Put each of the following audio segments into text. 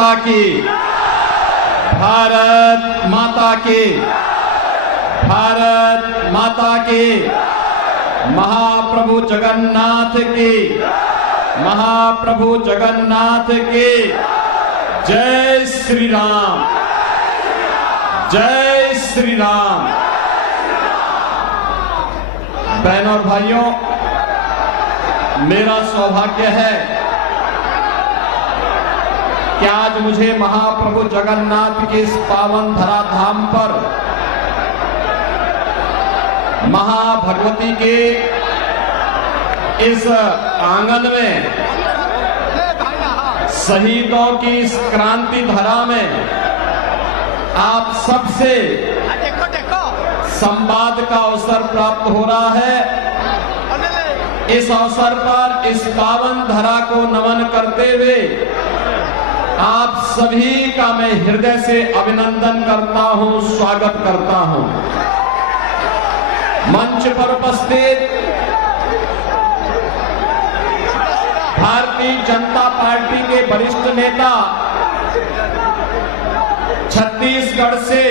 माता की, भारत माता की, भारत माता की, महाप्रभु जगन्नाथ की, महाप्रभु जगन्नाथ की। जय श्री राम, जय श्री राम। बहनों और भाइयों, मेरा सौभाग्य है कि आज मुझे महाप्रभु जगन्नाथ के इस पावन धराधाम पर महाभगवती के इस आंगन में, शहीदों की इस क्रांति धरा में आप सबसे संवाद का अवसर प्राप्त हो रहा है। इस अवसर पर इस पावन धरा को नमन करते हुए आप सभी का मैं हृदय से अभिनंदन करता हूं, स्वागत करता हूं। मंच पर उपस्थित भारतीय जनता पार्टी के वरिष्ठ नेता, छत्तीसगढ़ से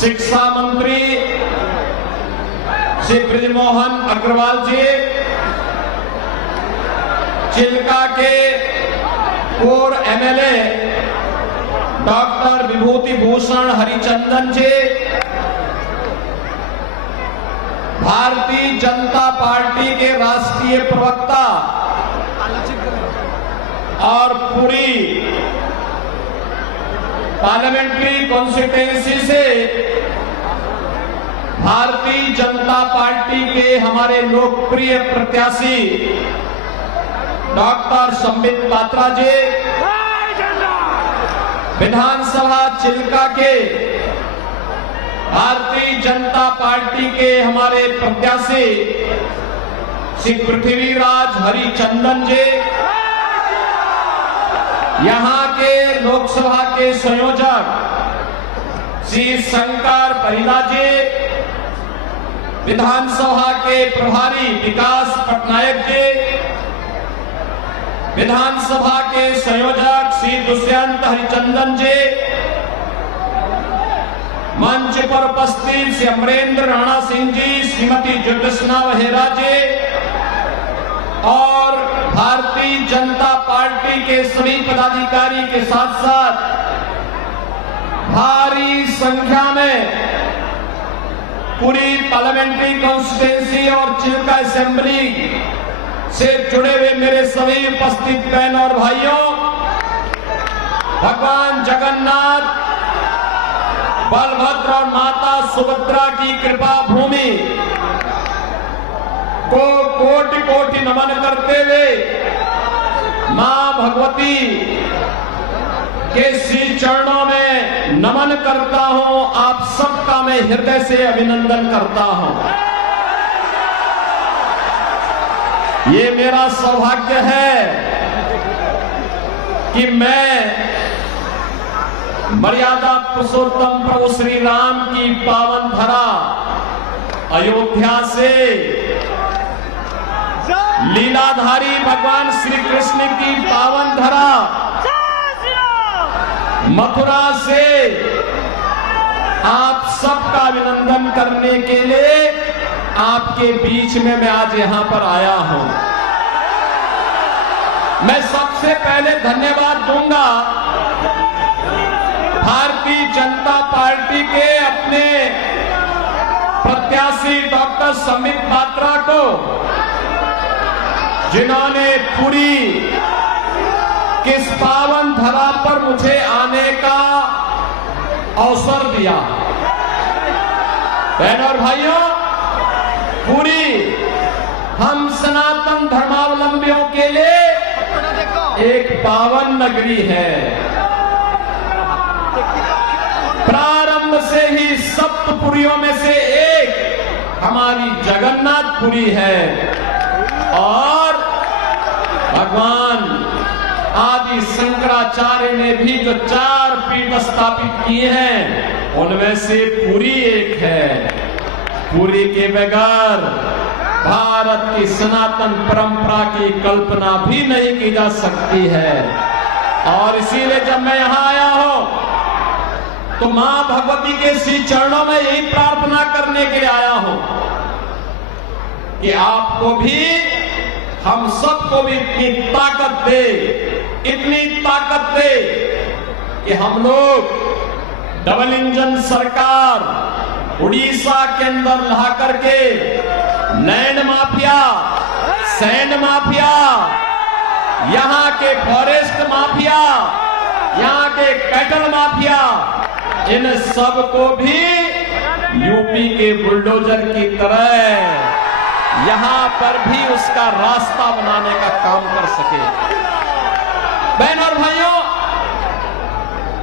शिक्षा मंत्री श्री बृजमोहन अग्रवाल जी, चिल्का के पूर्व एमएलए डॉक्टर विभूति भूषण हरिचंदन जी, भारतीय जनता पार्टी के राष्ट्रीय प्रवक्ता और पूरी पार्लियामेंट्री कॉन्स्टिट्यूएंसी से भारतीय जनता पार्टी के हमारे लोकप्रिय प्रत्याशी डॉक्टर संबित पात्रा जी, विधानसभा चिल्का के भारतीय जनता पार्टी के हमारे प्रत्याशी श्री पृथ्वीराज हरिचंदन जी, यहां के लोकसभा के संयोजक श्री शंकर परिदा जी, विधानसभा के प्रभारी विकास पटनायक जी, विधानसभा के संयोजक श्री दुष्यंत हरिचंदन जी, मंच पर उपस्थित श्री अमरेंद्र राणा सिंह जी, श्रीमती ज्योतिष्णा वहेरा जी और भारतीय जनता पार्टी के सभी पदाधिकारी के साथ साथ भारी संख्या में पूरी पार्लियामेंट्री कॉन्स्टिट्यूएंसी और चिल्का असेंबली से जुड़े हुए मेरे सभी उपस्थित बहनों और भाइयों, भगवान जगन्नाथ, बलभद्र और माता सुभद्रा की कृपा भूमि को कोटि कोटि नमन करते हुए मां भगवती के श्री चरणों में नमन करता हूं। आप सबका मैं हृदय से अभिनंदन करता हूं। ये मेरा सौभाग्य है कि मैं मर्यादा पुरुषोत्तम प्रभु श्री राम की पावन धरा अयोध्या से, लीलाधारी भगवान श्री कृष्ण की पावन धरा मथुरा से आप सबका अभिनंदन करने के लिए आपके बीच में मैं आज यहां पर आया हूं। मैं सबसे पहले धन्यवाद दूंगा भारतीय जनता पार्टी के अपने प्रत्याशी डॉक्टर संबित पात्रा को, जिन्होंने पूरी किस पावन धरा पर मुझे आने का अवसर दिया। बहनों और भाइयों, पूरी हम सनातन धर्मावलंबियों के लिए एक पावन नगरी है। प्रारंभ से ही सप्तपुरियों में से एक हमारी जगन्नाथपुरी है और भगवान आदि शंकराचार्य ने भी जो 4 पीठ स्थापित किए हैं उनमें से पुरी एक है। पुरी के बगैर भारत की सनातन परंपरा की कल्पना भी नहीं की जा सकती है। और इसीलिए जब मैं यहां आया हूं तो मां भगवती के श्री चरणों में यही प्रार्थना करने के लिए आया हूं कि आपको भी, हम सबको भी इतनी ताकत दे, इतनी ताकत दे कि हम लोग डबल इंजन सरकार उड़ीसा के अंदर ला करके लैंड माफिया, सैंड माफिया, यहां के फॉरेस्ट माफिया, यहां के कैटल माफिया, इन सब को भी यूपी के बुलडोजर की तरह यहां पर भी उसका रास्ता बनाने का काम कर सके। बहन और भाइयों,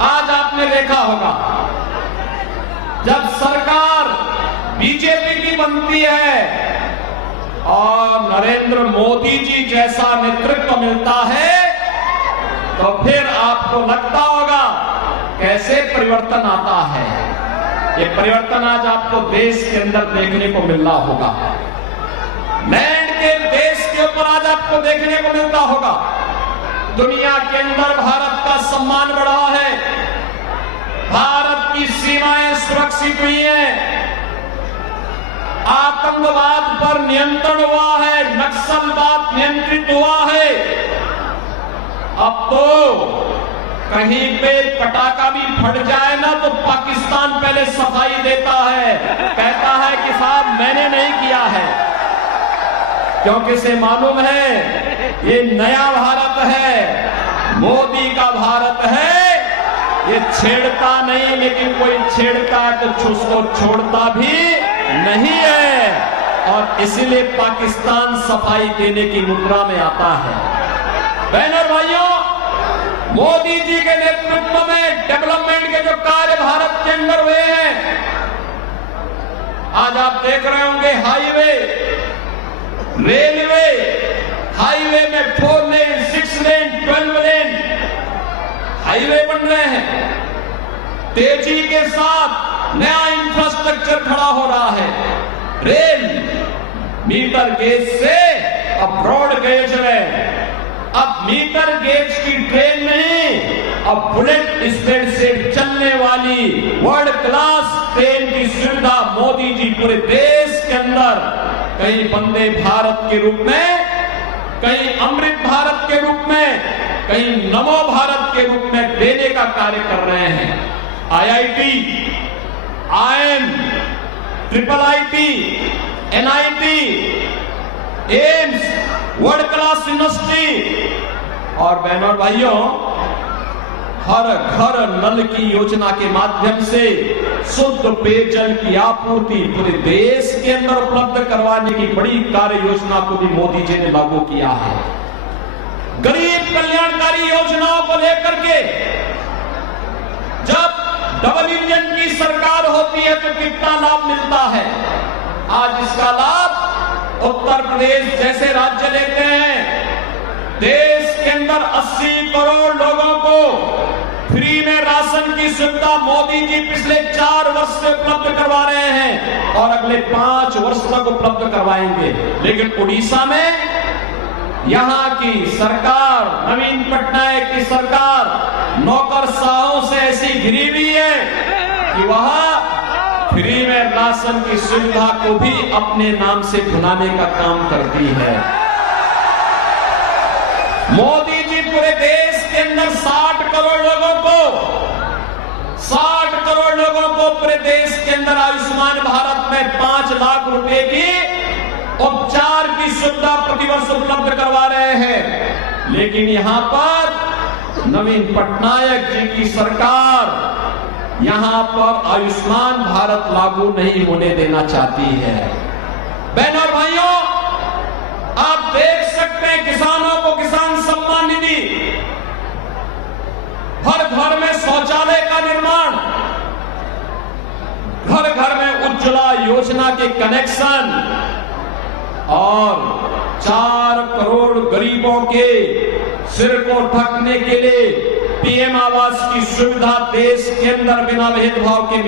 आज आपने देखा होगा जब सरकार बीजेपी की बनती है और नरेंद्र मोदी जी जैसा नेतृत्व मिलता है तो फिर आपको लगता होगा कैसे परिवर्तन आता है। ये परिवर्तन आज आपको देश के अंदर देखने को मिल रहा होगा, लैंड के देश के ऊपर आज आपको देखने को मिलता होगा। दुनिया के अंदर भारत का सम्मान बढ़ा है, भारत की सीमाएं सुरक्षित हुई हैं, आतंकवाद पर नियंत्रण हुआ है, नक्सलवाद नियंत्रित हुआ है। अब तो कहीं पे पटाखा भी फट जाए ना तो पाकिस्तान पहले सफाई देता है, कहता है कि साहब मैंने नहीं किया है, क्योंकि इसे मालूम है ये नया भारत है, मोदी का भारत है, ये छेड़ता नहीं, लेकिन कोई छेड़ता है तो उसको छोड़ता भी नहीं है, और इसलिए पाकिस्तान सफाई देने की मुद्रा में आता है। बहनों और भाइयों, मोदी जी के नेतृत्व में डेवलपमेंट के जो कार्य भारत के अंदर हुए हैं, आज आप देख रहे होंगे हाईवे, रेलवे, हाईवे में 4 लेन, 6 लेन, 12 लेन हाईवे बन रहे हैं, तेजी के साथ नया इंफ्रास्ट्रक्चर खड़ा हो रहा है। रेल मीटर गेज से अब ब्रॉड गेज है, अब मीटर गेज की ट्रेन नहीं, अब बुलेट स्पीड से चलने वाली वर्ल्ड क्लास ट्रेन की सुविधा मोदी जी पूरे देश के अंदर कहीं वंदे भारत के रूप में, कहीं अमृत भारत के रूप में, कहीं नमो भारत के रूप में देने का कार्य कर रहे हैं। IIT, IIM, IIIT, NIT, AIIMS, world class university, और बहनों और भाइयों, हर घर नल की योजना के माध्यम से शुद्ध पेयजल की आपूर्ति पूरे देश के अंदर उपलब्ध करवाने की बड़ी कार्य योजना को भी मोदी जी ने लागू किया है। गरीब कल्याणकारी योजनाओं को लेकर के जब डबल इंजन की सरकार होती है तो कितना लाभ मिलता है। आज इसका लाभ उत्तर प्रदेश जैसे राज्य लेते हैं, देश के अंदर 80 करोड़ लोगों को फ्री में राशन की सुविधा मोदी जी पिछले 4 वर्ष से उपलब्ध करवा रहे हैं और अगले 5 वर्ष तक उपलब्ध करवाएंगे। लेकिन उड़ीसा में यहां की सरकार, नवीन पटनायक की सरकार नौकरशाहों से ऐसी घिरी हुई है कि वह फ्री में राशन की सुविधा को भी अपने नाम से भुनाने का काम करती है। मोदी जी पूरे देश के अंदर 60 करोड़ लोगों को पूरे देश के अंदर आयुष्मान भारत में 5 लाख रुपए की उपचार की सुविधा प्रतिवर्ष उपलब्ध करवा रहे हैं। लेकिन यहां पर नवीन पटनायक जी की सरकार यहां पर आयुष्मान भारत लागू नहीं होने देना चाहती है। बहनों और भाइयों, आप देख सकते हैं किसानों को किसान सम्मान निधि, हर घर में शौचालय का निर्माण, घर घर में उज्ज्वला योजना के कनेक्शन और 4 करोड़ गरीबों के सिर को ढकने के लिए PM आवास की सुविधा देश के अंदर बिना भेदभाव के